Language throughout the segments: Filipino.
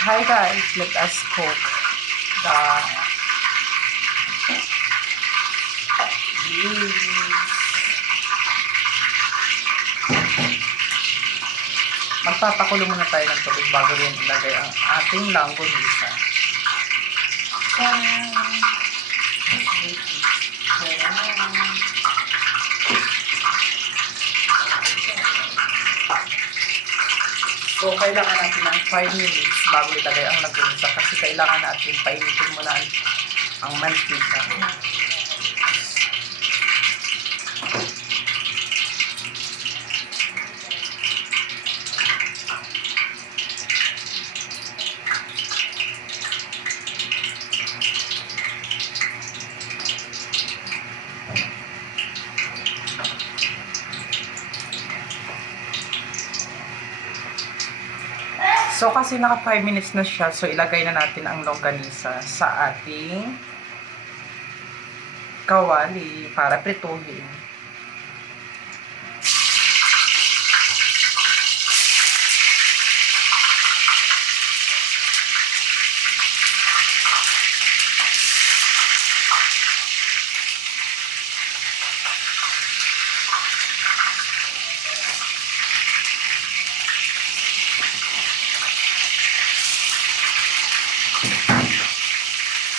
Hi guys, let us cook the beans. Magpapakulo muna tayo ng tubig bago rin ilagay ang ating langgonisa. So, kailangan natin ng 5 minutes bago ilagay ang langgonisa kasi kailangan natin painitin muna ang mantika. So, kasi naka 5 minutes na siya, so ilagay na natin ang longganisa sa ating kawali para prituhin.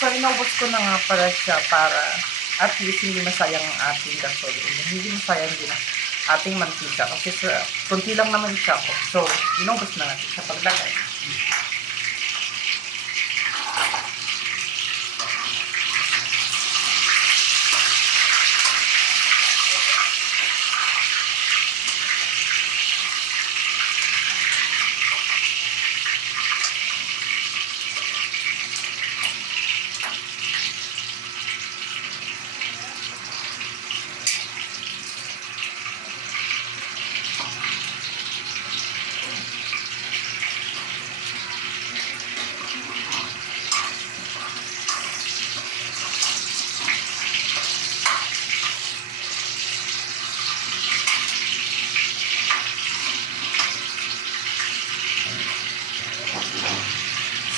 So, inubos ko na nga para siya para at least hindi masayang ang ating gasolina. Hindi masayang din ang ating mantika kasi kunti lang naman siya. So, inubos na natin sa paglagay.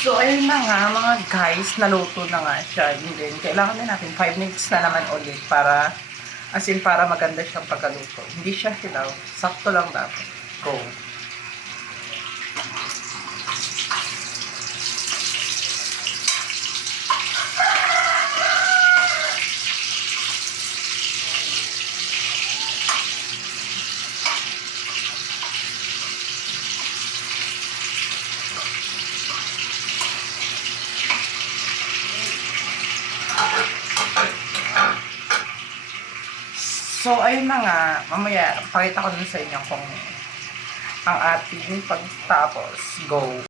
So, ayun na nga, mga guys, naluto na nga siya. And then, kailangan din natin 5 minutes na naman ulit para, as in, para maganda siyang pagkaluto. Hindi siya hilaw. Sakto lang dapat. Go. So, ayun na nga, mamaya, pakita ko na sa inyo kung ang ating pagtapos. Go!